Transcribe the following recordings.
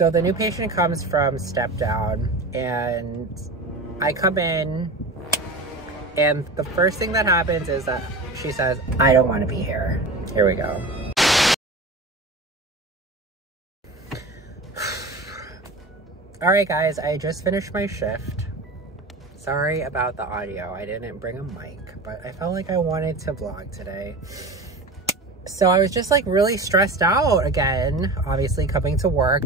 So the new patient comes from step down, and I come in, and the first thing that happens is that she says, I don't want to be here. Here we go. All right, guys, I just finished my shift. Sorry about the audio. I didn't bring a mic, but I felt like I wanted to vlog today. So I was just like really stressed out again, obviously coming to work.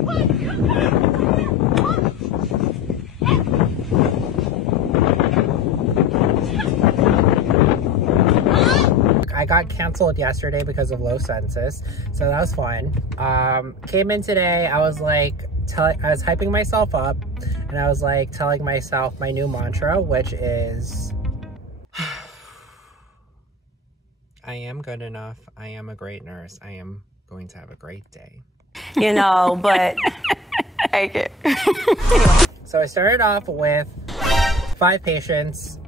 I got canceled yesterday because of low census, so that was fun. Came in today, I was like, I was hyping myself up, and I was like telling myself my new mantra, which is, I am good enough. I am a great nurse. I am going to have a great day. You know, but take it. Anyway. So I started off with 5 patients.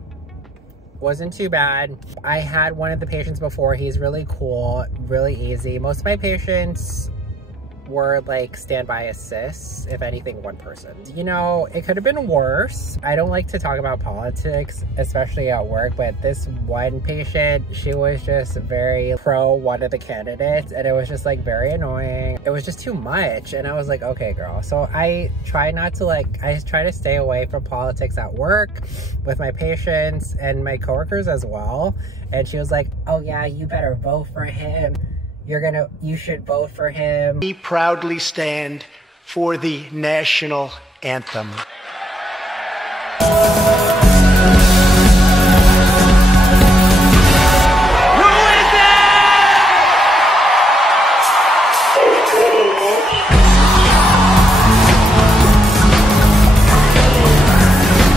Wasn't too bad. I had one of the patients before. He's really cool, really easy. Most of my patients were like standby assists, if anything, one person. You know, it could have been worse. I don't like to talk about politics, especially at work, but this one patient, she was just very pro one of the candidates, and it was just like very annoying. It was just too much, and I was like, okay, girl. So I try not to I try to stay away from politics at work with my patients and my coworkers as well. And she was like, oh yeah, you better vote for him. You should vote for him. We proudly stand for the national anthem.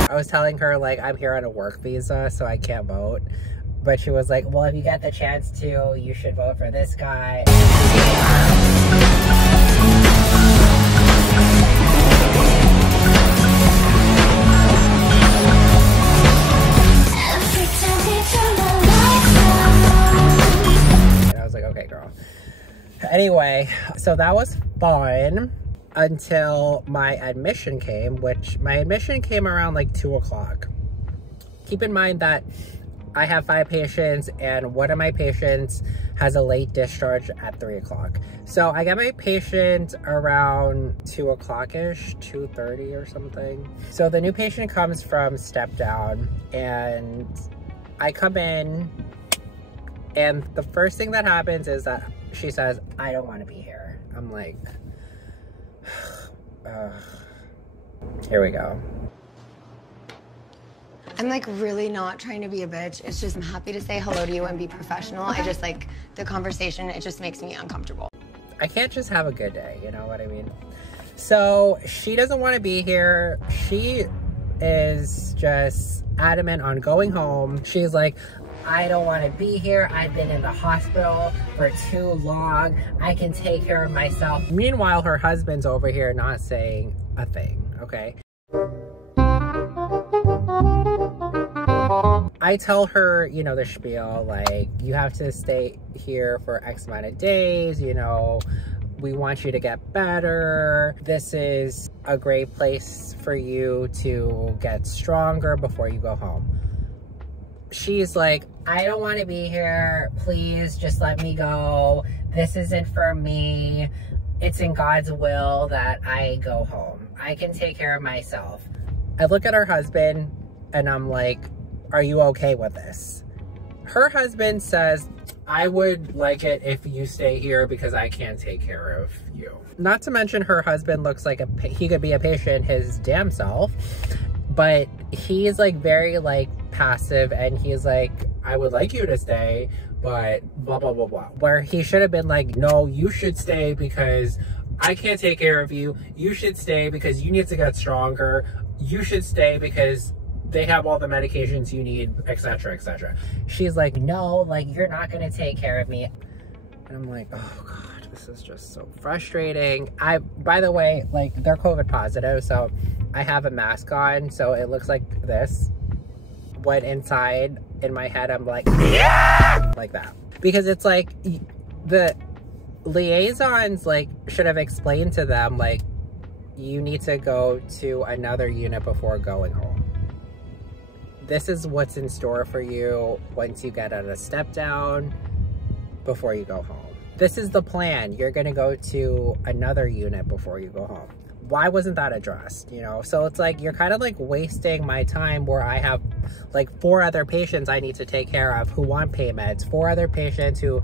I was telling her, like, I'm here on a work visa, so I can't vote. But she was like, well, if you get the chance to, you should vote for this guy. And I was like, okay, girl. Anyway, so that was fun until my admission came, which my admission came around like 2 o'clock. Keep in mind that I have 5 patients, and one of my patients has a late discharge at 3 o'clock. So I got my patient around 2 o'clock-ish, 2:30 or something. So the new patient comes from step down, and I come in, and the first thing that happens is that she says, I don't want to be here. I'm like, here we go. I'm like really not trying to be a bitch. It's just I'm happy to say hello to you and be professional. I just like the conversation, it just makes me uncomfortable. I can't just have a good day, you know what I mean? So she doesn't want to be here. She is just adamant on going home. She's like, I don't want to be here. I've been in the hospital for too long. I can take care of myself. Meanwhile, her husband's over here not saying a thing, okay? I tell her, you know, the spiel, like, you have to stay here for X amount of days, you know, we want you to get better. This is a great place for you to get stronger before you go home. She's like, I don't want to be here. Please just let me go. This isn't for me. It's in God's will that I go home. I can take care of myself. I look at her husband and I'm like, are you okay with this? Her husband says, I would like it if you stay here because I can't take care of you. Not to mention her husband looks like he could be a patient his damn self, but he's like very like passive, and he's like, I would like you to stay, but blah, blah, blah, blah. Where he should have been like, no, you should stay because I can't take care of you. You should stay because you need to get stronger. You should stay because they have all the medications you need, etc., etc. She's like, no, like, you're not gonna take care of me. And I'm like, oh God, this is just so frustrating. By the way, like, they're COVID positive, so I have a mask on, so it looks like this. But inside, in my head, I'm like, yeah! Like that. Because it's like, the liaisons, like, should have explained to them, like, you need to go to another unit before going home. This is what's in store for you once you get on a step down before you go home. This is the plan. You're gonna go to another unit before you go home. Why wasn't that addressed, you know? So it's like, you're kind of like wasting my time where I have like 4 other patients I need to take care of who want pain meds, 4 other patients who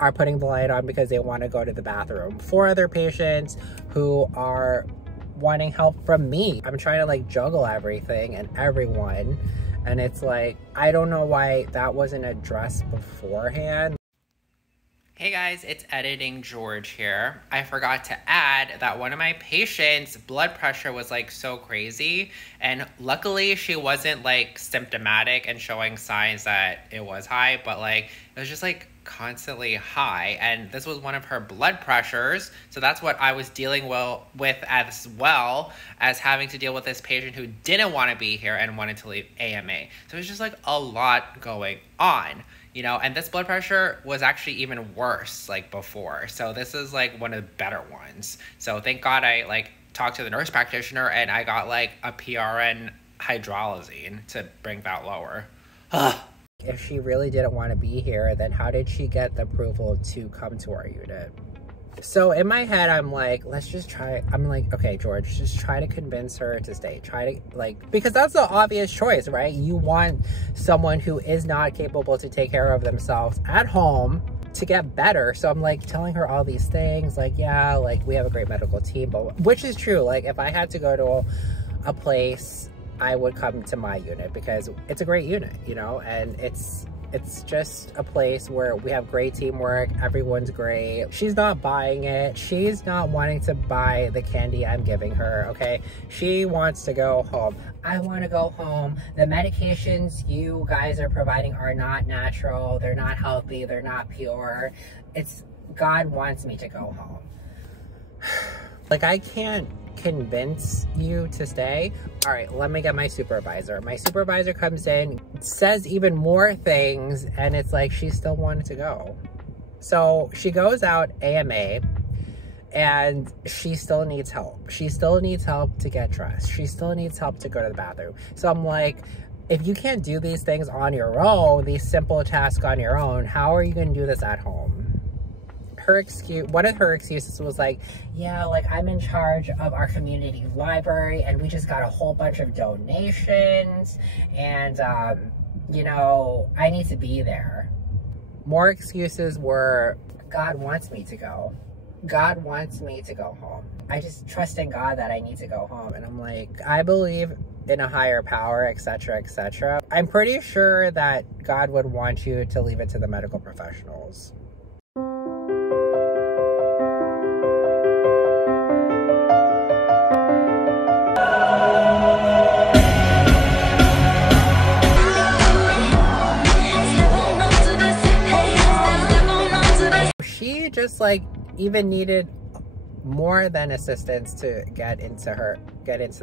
are putting the light on because they want to go to the bathroom, 4 other patients who are wanting help from me. I'm trying to like juggle everything and everyone. And it's like, I don't know why that wasn't addressed beforehand. Hey guys, it's Editing George here. I forgot to add that one of my patients' blood pressure was like so crazy, and luckily she wasn't like symptomatic and showing signs that it was high, but like it was just like constantly high, and this was one of her blood pressures, so that's what I was dealing with as well as having to deal with this patient who didn't want to be here and wanted to leave AMA. So it was just like a lot going on, you know, and this blood pressure was actually even worse like before, so this is like one of the better ones. So thank God I like talked to the nurse practitioner and I got like a PRN hydralazine to bring that lower. If she really didn't want to be here, then how did she get the approval to come to our unit? So in my head, I'm like, let's just try. I'm like, okay, George, just try to convince her to stay. Try to like, because that's the obvious choice, right? You want someone who is not capable to take care of themselves at home to get better. So I'm like telling her all these things, like, yeah, like we have a great medical team, but which is true. Like if I had to go to a place, I would come to my unit because it's a great unit, you know, and it's just a place where we have great teamwork. Everyone's great. She's not buying it. She's not wanting to buy the candy I'm giving her, okay? She wants to go home. I want to go home. The medications you guys are providing are not natural. They're not healthy. They're not pure. God wants me to go home. Like, I can't convince you to stay. All right, let me get my supervisor. My supervisor comes in, says even more things, and it's like she still wanted to go. So she goes out AMA and she still needs help. She still needs help to get dressed. She still needs help to go to the bathroom. So I'm like, if you can't do these things on your own, these simple tasks on your own, how are you going to do this at home? One of her excuses was like, yeah, like I'm in charge of our community library and we just got a whole bunch of donations and, you know, I need to be there. More excuses were, God wants me to go. God wants me to go home. I just trust in God that I need to go home. And I'm like, I believe in a higher power, etc., etc. I'm pretty sure that God would want you to leave it to the medical professionals. She just like even needed more than assistance to get into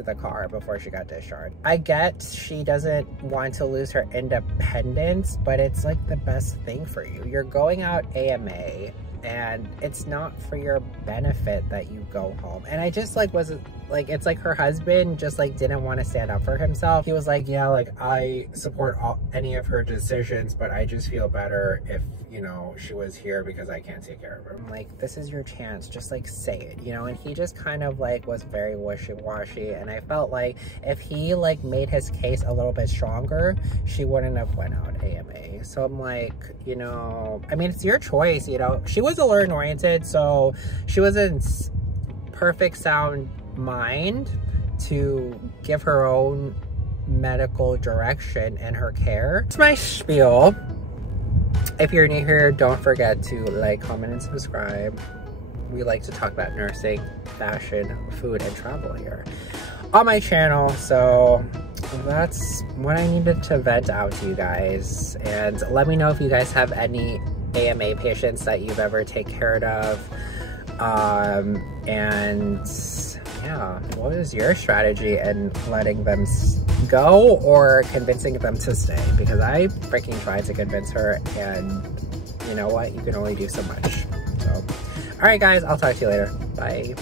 the car before she got discharged. I get she doesn't want to lose her independence, but it's like the best thing for you. You're going out AMA and it's not for your benefit that you go home. And I just like wasn't like, it's like her husband just like didn't want to stand up for himself. He was like, yeah, like I support any of her decisions, but I just feel better if, you know, she was here because I can't take care of her. I'm like, this is your chance, just like say it, you know? And he just kind of like was very wishy-washy, and I felt like if he like made his case a little bit stronger, she wouldn't have went out AMA. So I'm like, you know, I mean, it's your choice, you know? She was alert-oriented, so she was in perfect sound mind to give her own medical direction and her care. It's my spiel. If you're new here, don't forget to like, comment, and subscribe. We like to talk about nursing, fashion, food, and travel here on my channel. So that's what I needed to vent out to you guys. And let me know if you guys have any AMA patients that you've ever taken care of. And yeah, what is your strategy in letting them go or convincing them to stay? Because I freaking tried to convince her, and you know what? You can only do so much. So, all right, guys, I'll talk to you later. Bye.